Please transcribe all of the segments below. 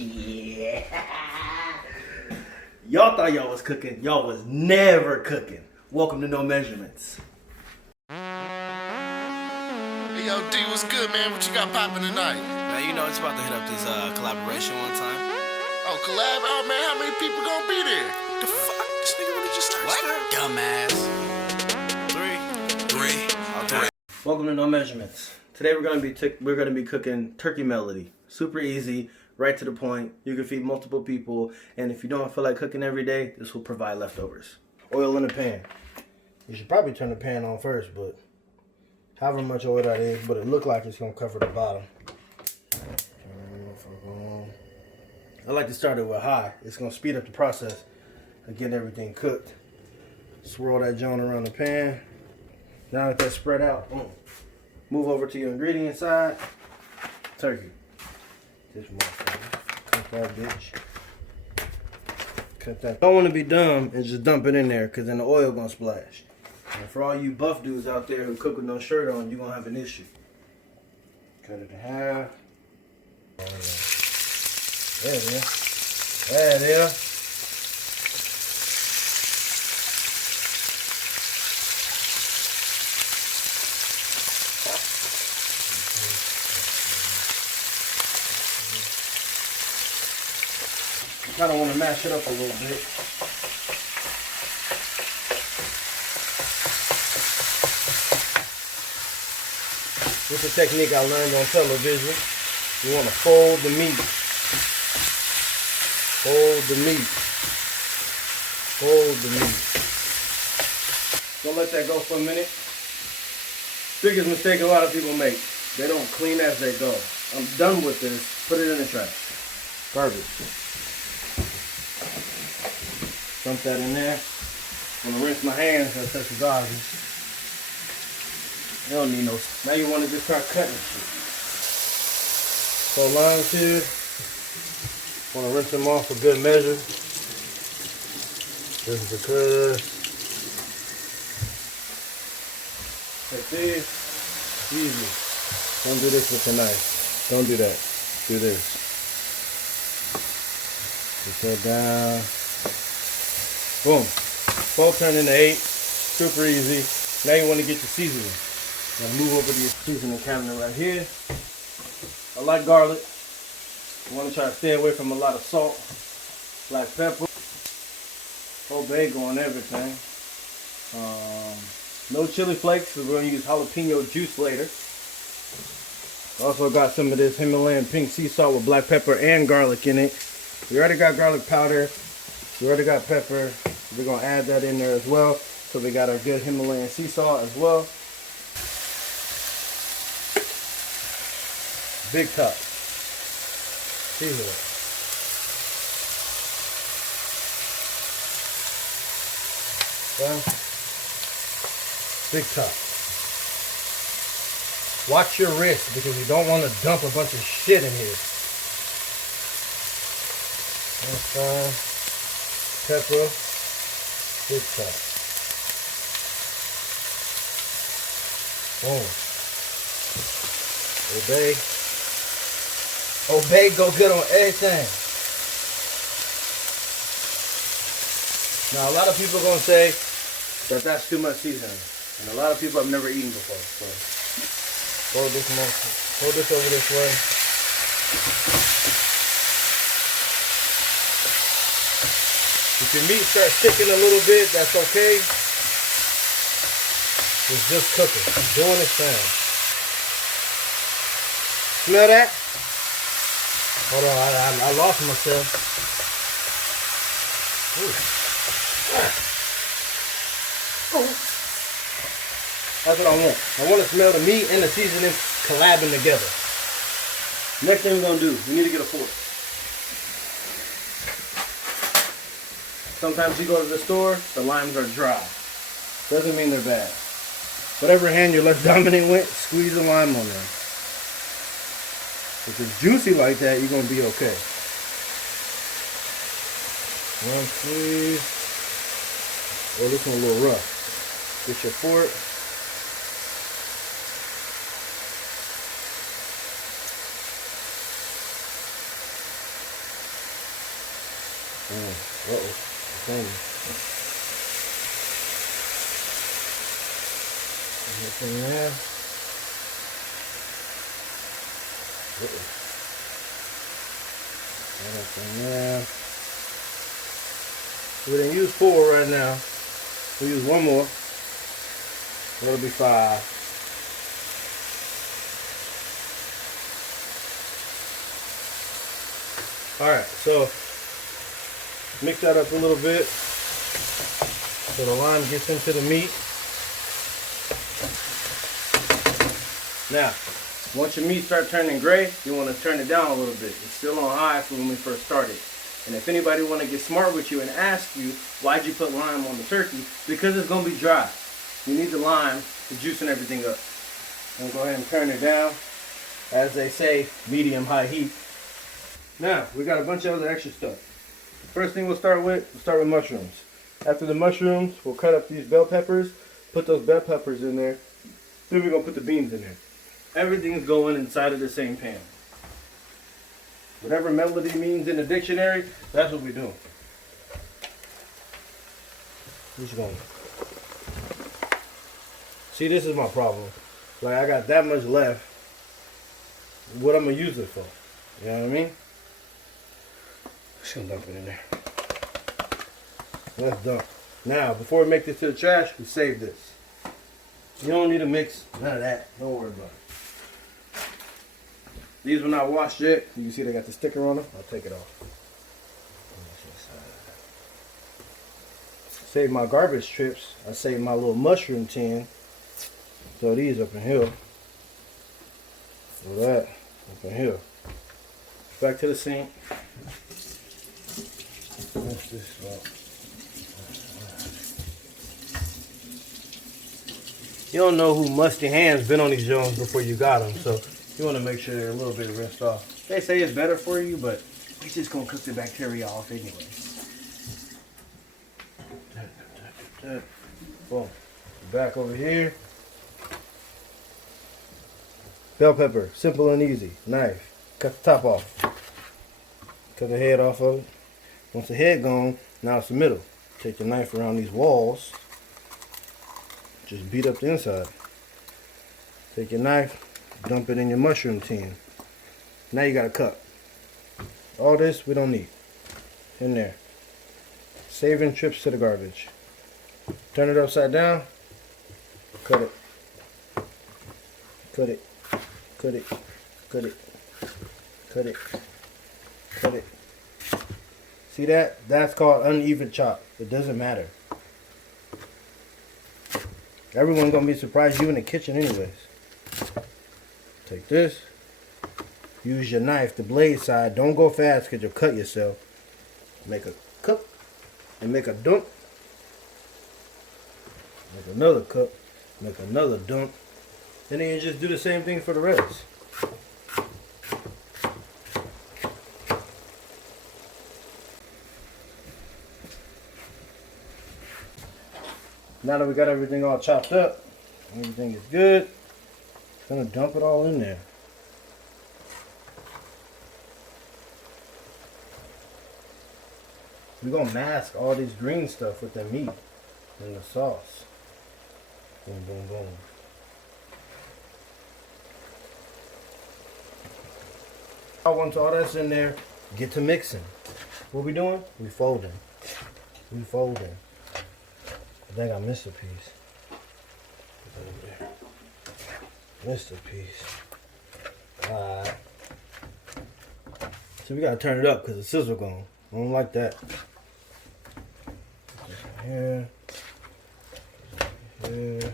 Shit. Y'all thought y'all was cooking. Y'all was never cooking. Welcome to No Measurements. Hey, yo, D, what's good, man? What you got popping tonight? Man, you know it's about to hit up this collaboration one time. Oh, collab? Oh, man, how many people gonna be there? The fuck? This nigga really just started. What? Dumbass. Three. Okay. Welcome to No Measurements. Today we're gonna be cooking turkey melody. Super easy, right to the point. You can feed multiple people, and if you don't feel like cooking every day, this will provide leftovers. Oil in the pan. You should probably turn the pan on first, but however much oil that is, but it looked like it's gonna cover the bottom. I like to start it with high. It's gonna speed up the process of getting everything cooked. Swirl that joint around the pan. Now that that's spread out, boom. Move over to your ingredient side. Turkey. This motherfucker. Cut that bitch. Cut that. Don't want to be dumb and just dump it in there, because then the oil gonna splash. And for all you buff dudes out there who cook with no shirt on, you're gonna have an issue. Cut it in half. There it is. There it is. You kind of want to mash it up a little bit. This is a technique I learned on television. You want to fold the meat. Fold the meat. Fold the meat. Don't let that go for a minute. Biggest mistake a lot of people make. They don't clean as they go. I'm done with this. Put it in the trash. Garbage. Dump that in there. I'm gonna rinse my hands and touch the garbage. You don't need no. Now you want to just start cutting shit. So lines here. Want to rinse them off for good measure. Just because. Like this. Easy. Don't do this with a knife. Don't do that. Do this. Put that down. Boom. 12 turned into 8. Super easy. Now you want to get your seasoning. Now move over to your seasoning cabinet right here. I like garlic. You want to try to stay away from a lot of salt. Black pepper. Oregano on everything. No chili flakes, because we're going to use jalapeno juice later. Also got some of this Himalayan pink sea salt with black pepper and garlic in it. We already got garlic powder. We already got pepper. We're going to add that in there as well. So we got our good Himalayan sea salt as well. Big top. Season it. Well, big top. Watch your wrist, because you don't want to dump a bunch of shit in here. That's fine. Pepper. Big top. Boom. Obey. Obey go good on everything. Now a lot of people are going to say that that's too much seasoning. And a lot of people have never eaten before. So hold this over this way. If your meat starts sticking a little bit, that's okay. It's just cooking. It's doing its thing. Smell that? Hold on, I lost myself. Ooh. That's what I want. I want to smell the meat and the seasoning collabing together. Next thing we're going to do, we need to get a fork. Sometimes you go to the store, the limes are dry. Doesn't mean they're bad. Whatever hand you're less dominant with, squeeze the lime on there. If it's juicy like that, you're going to be okay. One squeeze. Oh, this one's a little rough. Get your fork. Everything there. Everything there. We didn't use 4 right now. We use 1 more. That'll be 5. Alright, so mix that up a little bit so the lime gets into the meat. Now, once your meat starts turning gray, you want to turn it down a little bit. It's still on high from when we first started. And if anybody want to get smart with you and ask you, why'd you put lime on the turkey? Because it's going to be dry. You need the lime to juicing everything up. And go ahead and turn it down. As they say, medium-high heat. Now, we got a bunch of other extra stuff. First thing we'll start with mushrooms. After the mushrooms, we'll cut up these bell peppers, put those bell peppers in there. Then we're going to put the beans in there. Everything is going inside of the same pan. Whatever melody means in the dictionary, that's what we're doing. Who's going? See, this is my problem. Like, I got that much left. What I'm going to use it for? You know what I mean? Just gonna dump it in there. Let's dump. Now, before we make this to the trash, we save this. You don't need to mix none of that. Don't worry about it. These were not washed yet. You can see they got the sticker on them. I'll take it off. Save my garbage strips. I saved my little mushroom tin. Throw these up in here. Throw that up in here. Back to the sink. What's this about? You don't know who musty hands been on these Jones before you got them, so you want to make sure they're a little bit rinsed off. They say it's better for you, but it's just gonna cook the bacteria off anyway. Boom. Back over here. Bell pepper, simple and easy. Knife. Cut the top off. Cut the head off of it. Once the head gone, now it's the middle. Take the knife around these walls. Just beat up the inside. Take your knife, dump it in your mushroom tin. Now you got a cup. All this we don't need. In there. Saving trips to the garbage. Turn it upside down. Cut it. Cut it. Cut it. Cut it. Cut it. Cut it. See that? That's called uneven chop. It doesn't matter. Everyone's gonna be surprised you in the kitchen anyways. Take this. Use your knife, the blade side. Don't go fast because you'll cut yourself. Make a cup and make a dump. Make another cup. Make another dump. And then you just do the same thing for the rest. Now that we got everything all chopped up, everything is good, I'm gonna dump it all in there. We're gonna mask all this green stuff with the meat and the sauce. Boom, boom, boom. Once all that's in there, get to mixing. What we doing? We folding. We folding. I think I missed a piece. Over there. Missed a piece. Alright. So we gotta turn it up because the sizzle gone. I don't like that. Put this in here. Here.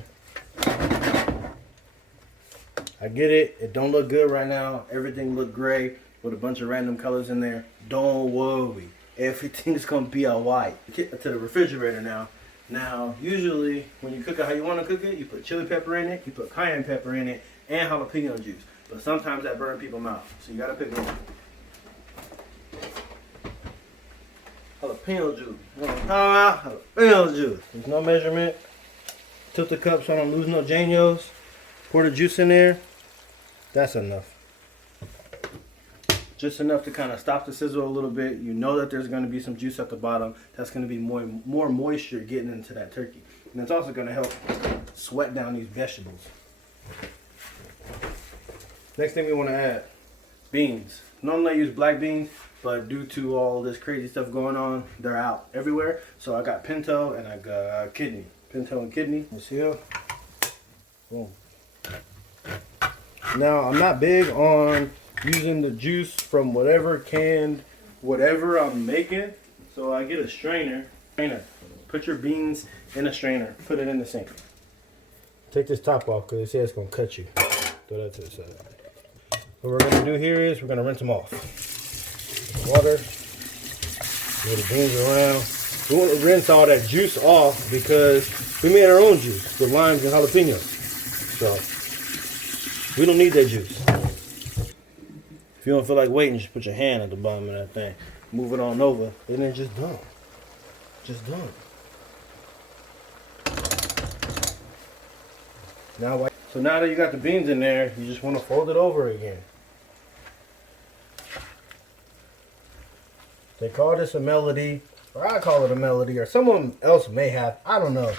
I get it. It don't look good right now. Everything look gray with a bunch of random colors in there. Don't worry. Everything's gonna be alright. Get to the refrigerator now. Now, usually, when you cook it how you want to cook it, you put chili pepper in it, you put cayenne pepper in it, and jalapeno juice. But sometimes that burns people's mouth, so you gotta pick one. Jalapeno juice. Jalapeno juice. There's no measurement. Tilt the cup so I don't lose no Janios. Pour the juice in there. That's enough. just enough to kind of stop the sizzle a little bit. You know that there's going to be some juice at the bottom. That's going to be more moisture getting into that turkey. And it's also going to help sweat down these vegetables. Next thing we want to add, beans. Normally I use black beans, but due to all this crazy stuff going on, they're out everywhere. So I got pinto and I got kidney. Pinto and kidney. You see here? Boom. Now I'm not big on using the juice from whatever I'm making. So I get a strainer. Put your beans in a strainer. Put it in the sink. Take this top off because it says it's going to cut you. Throw that to the side. What we're going to do here is we're going to rinse them off. Water. Move the beans around. We want to rinse all that juice off because we made our own juice with limes and jalapenos. So we don't need that juice. If you don't feel like waiting, just put your hand at the bottom of that thing. Move it on over and then just dump. Just dump. So now that you got the beans in there, you just want to fold it over again. They call this a melody, or I call it a melody, or someone else may have. I don't know.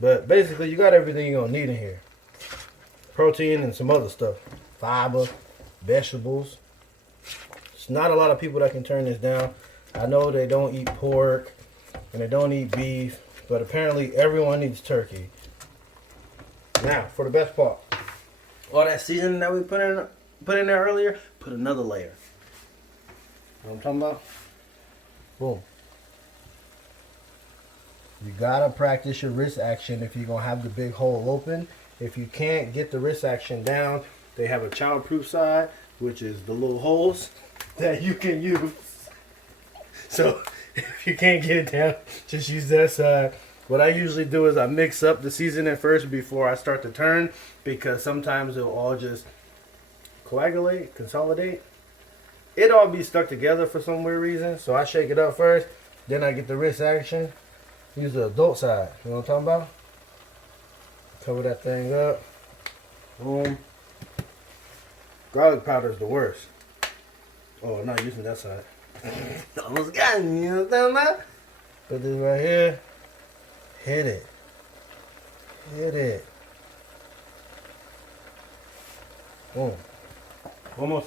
But basically, you got everything you're going to need in here. Protein and some other stuff. Fiber, vegetables. There's not a lot of people that can turn this down. I know they don't eat pork, and they don't eat beef, but apparently everyone eats turkey. Now, for the best part. All that seasoning that we put in there earlier, put another layer. You know what I'm talking about? Boom. You gotta practice your wrist action if you're gonna have the big hole open. If you can't get the wrist action down, they have a child-proof side, which is the little holes that you can use. So if you can't get it down, just use that side. What I usually do is I mix up the seasoning first before I start to turn, because sometimes it'll all just consolidate. It all be stuck together for some weird reason. So I shake it up first, then I get the wrist action. Use the adult side. You know what I'm talking about? Cover that thing up. Boom. Garlic powder is the worst. Oh, I'm not using that side. Almost got me, you know what I'm talking about? Put this right here. Hit it. Hit it. Boom. One more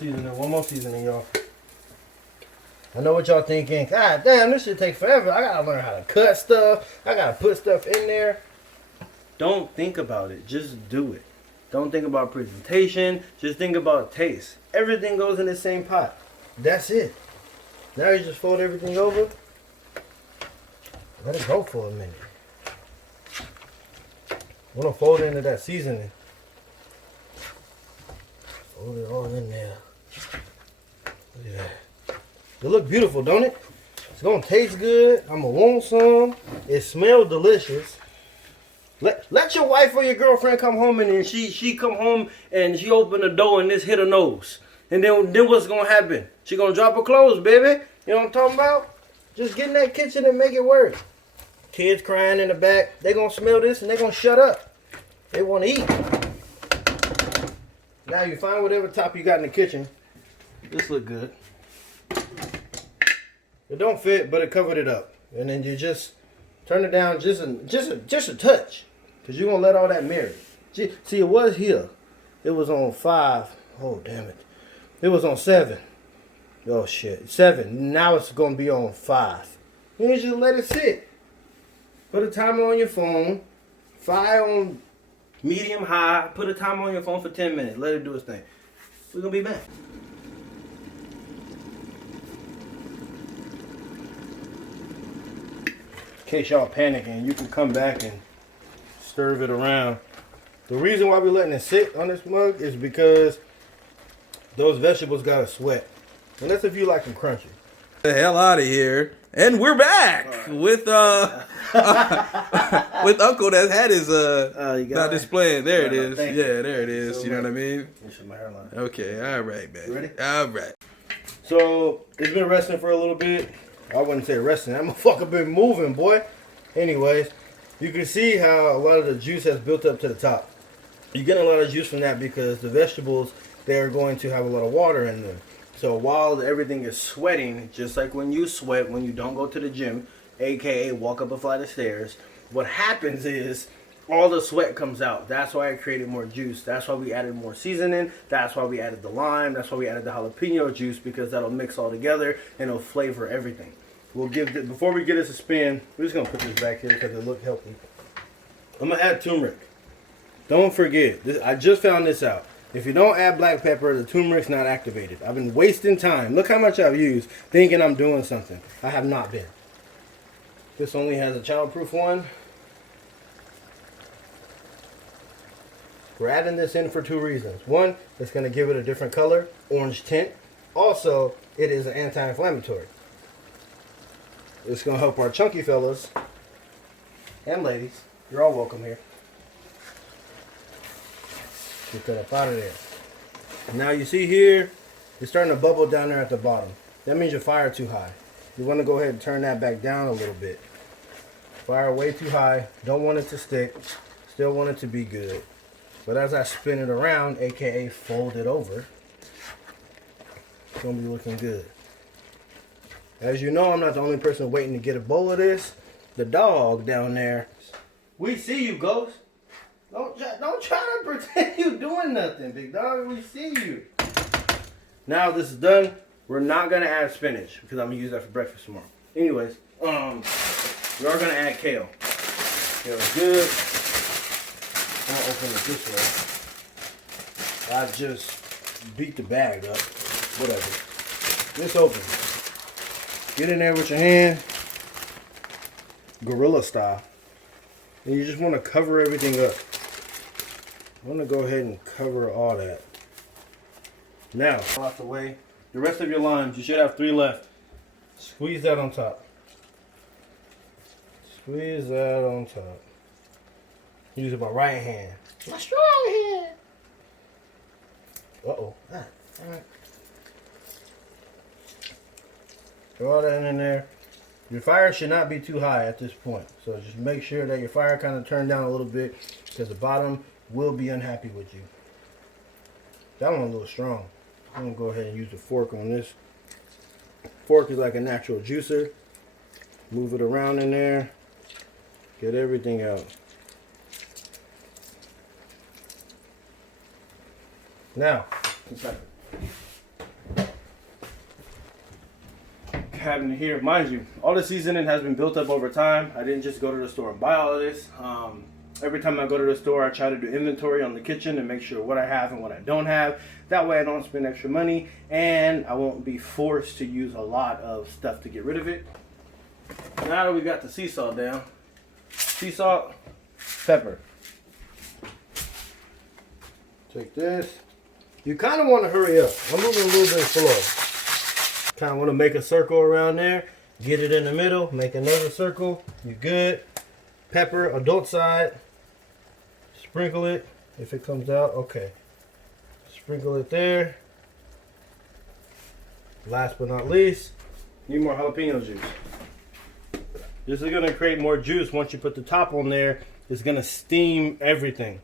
seasoning, y'all. I know what y'all thinking. God damn, this should take forever. I gotta learn how to cut stuff. I gotta put stuff in there. Don't think about it. Just do it. Don't think about presentation. Just think about taste. Everything goes in the same pot. That's it. Now you just fold everything over. Let it go for a minute. I'm gonna fold it into that seasoning. Fold it all in there. Look at that. It look beautiful, don't it? It's gonna taste good. I'm gonna want some. It smells delicious. Let your wife or your girlfriend come home and then she come home and she open the door and this hit her nose. And then what's gonna happen? She gonna drop her clothes, baby. You know what I'm talking about? Just get in that kitchen and make it work. Kids crying in the back, they gonna smell this and they gonna shut up. They wanna eat. Now you find whatever top you got in the kitchen. This look good. It don't fit, but it covered it up. And then you just turn it down just a touch. Cause you're gonna let all that marinate. See, it was here. It was on 5. Oh damn it. It was on 7. Oh shit. 7. Now it's gonna be on 5. You just let it sit. Put a timer on your phone. Fire on medium high. Put a timer on your phone for 10 minutes. Let it do its thing. We're gonna be back. In case y'all panicking, you can come back and stir it around. The reason why we're letting it sit on this mug is because those vegetables gotta sweat. Unless if you like them crunchy. The hell out of here. And we're back with with Uncle that had his not displaying. There it is. Yeah, there it is. So you know what I mean? My hairline. Okay, all right, man. You ready? All right. So it's been resting for a little bit. I wouldn't say resting. That motherfucker been moving, boy. Anyways, you can see how a lot of the juice has built up to the top. You're getting a lot of juice from that because the vegetables, they're going to have a lot of water in them. So while everything is sweating, just like when you sweat when you don't go to the gym, aka walk up a flight of stairs, what happens is all the sweat comes out. That's why I created more juice. That's why we added more seasoning. That's why we added the lime. That's why we added the jalapeno juice, because that'll mix all together and it'll flavor everything. We'll give it, before we get this a spin, we're just gonna put this back here because it look healthy. I'm gonna add turmeric. Don't forget, I just found this out. If you don't add black pepper, the turmeric's not activated. I've been wasting time. Look how much I've used thinking I'm doing something. I have not been. This only has a childproof one. We're adding this in for two reasons. One, it's going to give it a different color, orange tint. Also, it is an anti-inflammatory. It's going to help our chunky fellas and ladies. You're all welcome here. Get that up out of there. Now you see here, it's starting to bubble down there at the bottom. That means your fire too high. You want to go ahead and turn that back down a little bit. Fire way too high. Don't want it to stick. Still want it to be good. But as I spin it around, aka fold it over, it's going to be looking good. As you know, I'm not the only person waiting to get a bowl of this. The dog down there. We see you, Ghost. Don't try to pretend you doing nothing, big dog. We see you. Now this is done. We're not going to add spinach because I'm going to use that for breakfast tomorrow. Anyways, we are going to add kale. Kale is good. I'm going to open it this way. I just beat the bag up. Whatever. This open. Get in there with your hand. Gorilla style. And you just want to cover everything up. I want to go ahead and cover all that. Now, out the way. The rest of your limes, you should have 3 left. Squeeze that on top. Squeeze that on top. Use my right hand. My strong hand. Uh-oh. Alright. Throw all that in there. Your fire should not be too high at this point. So just make sure that your fire kind of turned down a little bit, because the bottom will be unhappy with you. That one's a little strong. I'm going to go ahead and use the fork on this. Fork is like a natural juicer. Move it around in there. Get everything out. Now, cabinet here, mind you, all the seasoning has been built up over time. I didn't just go to the store and buy all of this. Every time I go to the store, I try to do inventory on the kitchen and make sure what I have and what I don't have. That way I don't spend extra money and I won't be forced to use a lot of stuff to get rid of it. Now that we got the sea salt down, sea salt, pepper. Take this. You kind of want to hurry up. I'm moving a little bit slow. Kind of want to make a circle around there. Get it in the middle. Make another circle. You good. Pepper, adult side. Sprinkle it. If it comes out, okay. Sprinkle it there. Last but not least, need more jalapeno juice. This is going to create more juice once you put the top on there. It's going to steam everything.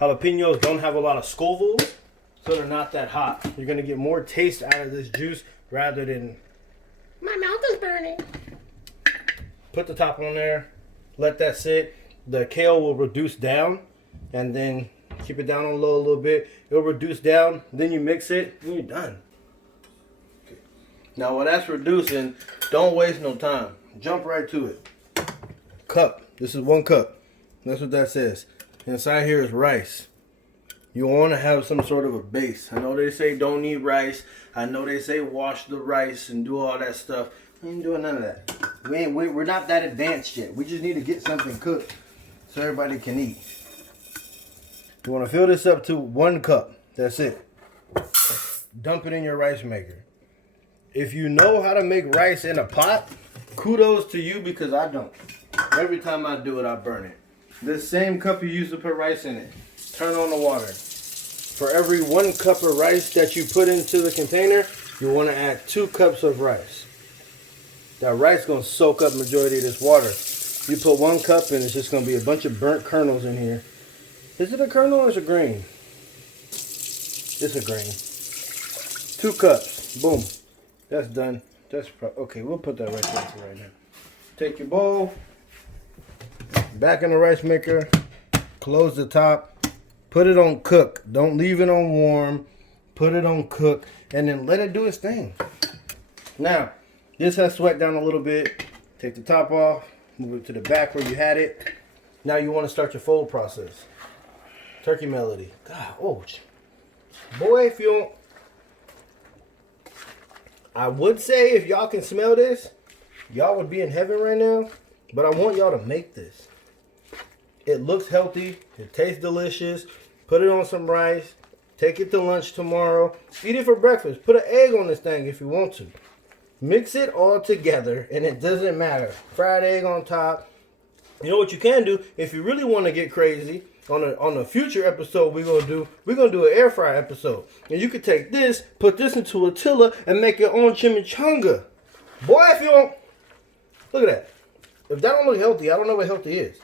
Jalapenos don't have a lot of Scoville, so they're not that hot. You're going to get more taste out of this juice rather than, my mouth is burning. Put the top on there. Let that sit. The kale will reduce down, and then keep it down on low a little bit. It'll reduce down. Then you mix it, and you're done. Okay. Now, while that's reducing, don't waste no time. Jump right to it. Cup. This is 1 cup. That's what that says. Inside here is rice. You want to have some sort of a base. I know they say don't eat rice. I know they say wash the rice and do all that stuff. We ain't doing none of that. We're not that advanced yet. We just need to get something cooked so everybody can eat. You want to fill this up to 1 cup. That's it. Dump it in your rice maker. If you know how to make rice in a pot, kudos to you, because I don't. Every time I do it, I burn it. This same cup you use to put rice in it. Turn on the water. For every 1 cup of rice that you put into the container, you want to add 2 cups of rice. That rice is going to soak up majority of this water. You put 1 cup in, it's just going to be a bunch of burnt kernels in here. Is it a kernel or is it a grain? It's It's a grain. 2 cups. Boom. That's done. That's okay. We'll put that right there for right now. Take your bowl. Back in the rice maker. Close the top. Put it on cook. Don't leave it on warm. Put it on cook. And then let it do its thing. Now, this has sweat down a little bit. Take the top off. Move it to the back where you had it. Now you want to start your fold process. Turkey melody. God, oh. Boy, if you don't... I would say if y'all can smell this, y'all would be in heaven right now. But I want y'all to make this. It looks healthy. It tastes delicious. Put it on some rice. Take it to lunch tomorrow. Eat it for breakfast. Put an egg on this thing if you want to. Mix it all together and it doesn't matter. Fried egg on top. You know what you can do if you really want to get crazy? On a future episode we're gonna do an air fry episode. And you could take this, put this into a tiller, and make your own chimichanga. Boy, if you don't look at that. If that don't look healthy, I don't know what healthy is.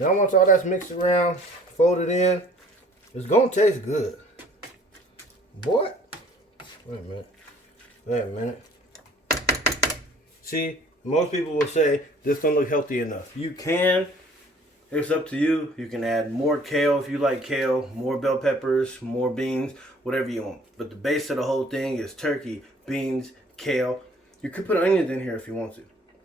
Now once all that's mixed around, fold it in, it's gonna taste good. Boy. Wait a minute. Wait a minute. See, most people will say this don't look healthy enough. You can. It's up to you. You can add more kale if you like kale, more bell peppers, more beans, whatever you want. But the base of the whole thing is turkey, beans, kale. You could put onions in here if you want to.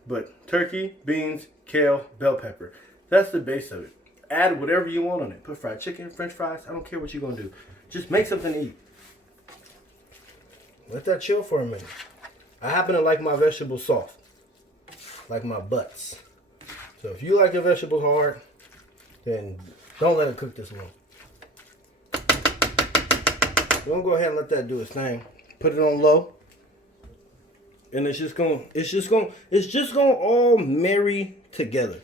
But turkey, beans, kale, bell pepper. That's the base of it. Add whatever you want on it. Put fried chicken, french fries. I don't care what you're going to do. Just make something to eat. Let that chill for a minute. I happen to like my vegetables soft. Like my butts. So if you like your vegetables hard, then don't let it cook this long. We're gonna go ahead and let that do its thing. Put it on low. And it's just gonna all marry together.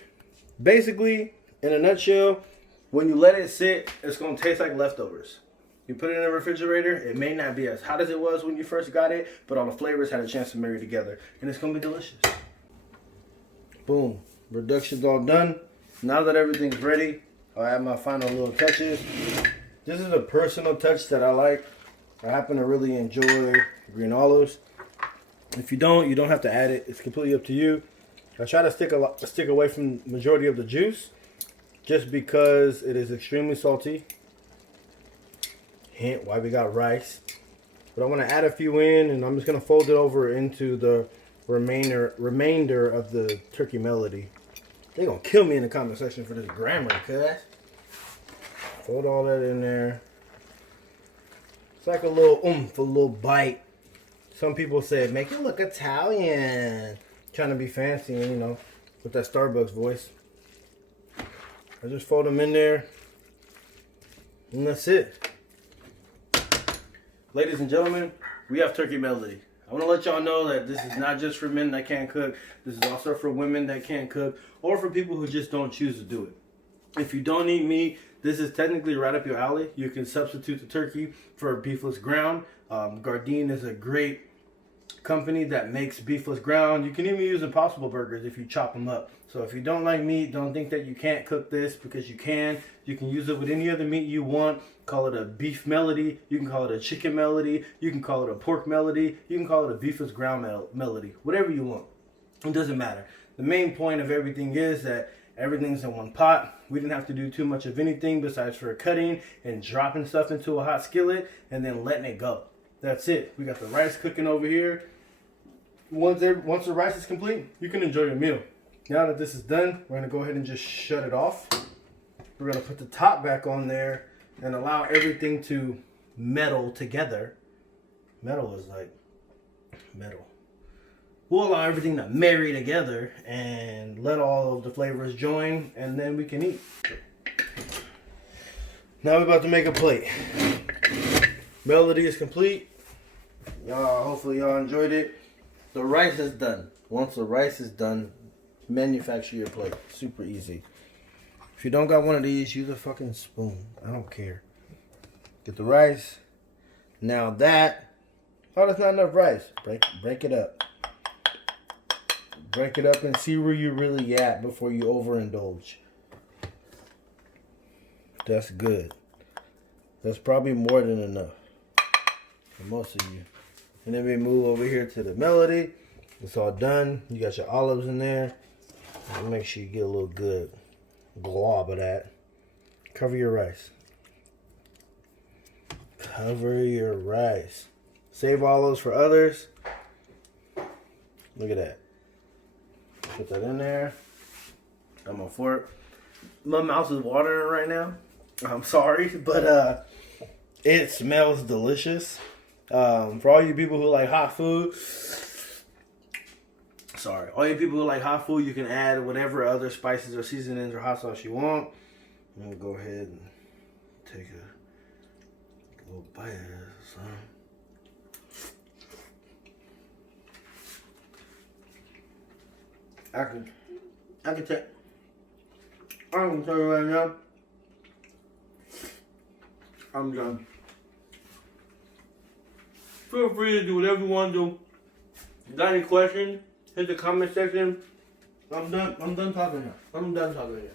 Basically, in a nutshell, when you let it sit, it's gonna taste like leftovers. You put it in the refrigerator, it may not be as hot as it was when you first got it, but all the flavors had a chance to marry together. And it's gonna be delicious. Boom. Reduction's all done. Now that everything's ready, I'll add my final little touches. This is a personal touch that I like. I happen to really enjoy green olives. If you don't have to add it. It's completely up to you. I try to stick away from the majority of the juice just because it is extremely salty. Hint why we got rice. But I want to add a few in, and I'm just going to fold it over into the remainder of the turkey melody. They're going to kill me in the comment section for this grammar, cuz. Fold all that in there. It's like a little oomph, a little bite. Some people say, make it look Italian. Trying to be fancy, you know, with that Starbucks voice. I just fold them in there. And that's it. Ladies and gentlemen, we have turkey melody. I want to let y'all know that this is not just for men that can't cook. This is also for women that can't cook, or for people who just don't choose to do it. If you don't eat meat, this is technically right up your alley. You can substitute the turkey for beefless ground. Gardein is a great company that makes beefless ground. You can even use Impossible Burgers if you chop them up. So if you don't like meat, don't think that you can't cook this, because you can. You can use it with any other meat you want. Call it a beef melody. You can call it a chicken melody. You can call it a pork melody. You can call it a beefless ground melody. Whatever you want. It doesn't matter. The main point of everything is that everything's in one pot. We didn't have to do too much of anything besides for cutting and dropping stuff into a hot skillet and then letting it go. That's it. We got the rice cooking over here. Once the rice is complete, you can enjoy your meal. Now that this is done, we're going to go ahead and just shut it off. We're going to put the top back on there and allow everything to meld together. Metal is like metal. We'll allow everything to marry together and let all of the flavors join, and then we can eat. Now we're about to make a plate. Melody is complete. Hopefully y'all enjoyed it. The rice is done. Once the rice is done, manufacture your plate. Super easy. If you don't got one of these, use a fucking spoon. I don't care. Get the rice. Now that, that's not enough rice. Break it up. Break it up and see where you're really at before you overindulge. That's good. That's probably more than enough for most of you. And then we move over here to the melody. It's all done. You got your olives in there. And make sure you get a little good glob of that. Cover your rice. Cover your rice. Save olives for others. Look at that. Put that in there. Got my fork. My mouth is watering right now. I'm sorry, but it smells delicious. For all you people who like hot food, all you people who like hot food, you can add whatever other spices or seasonings or hot sauce you want. I'm gonna go ahead and take a little bite of this. I can tell you right now, I'm done. Feel free to do whatever you want to do. If you got any questions, hit the comment section. I'm done talking here.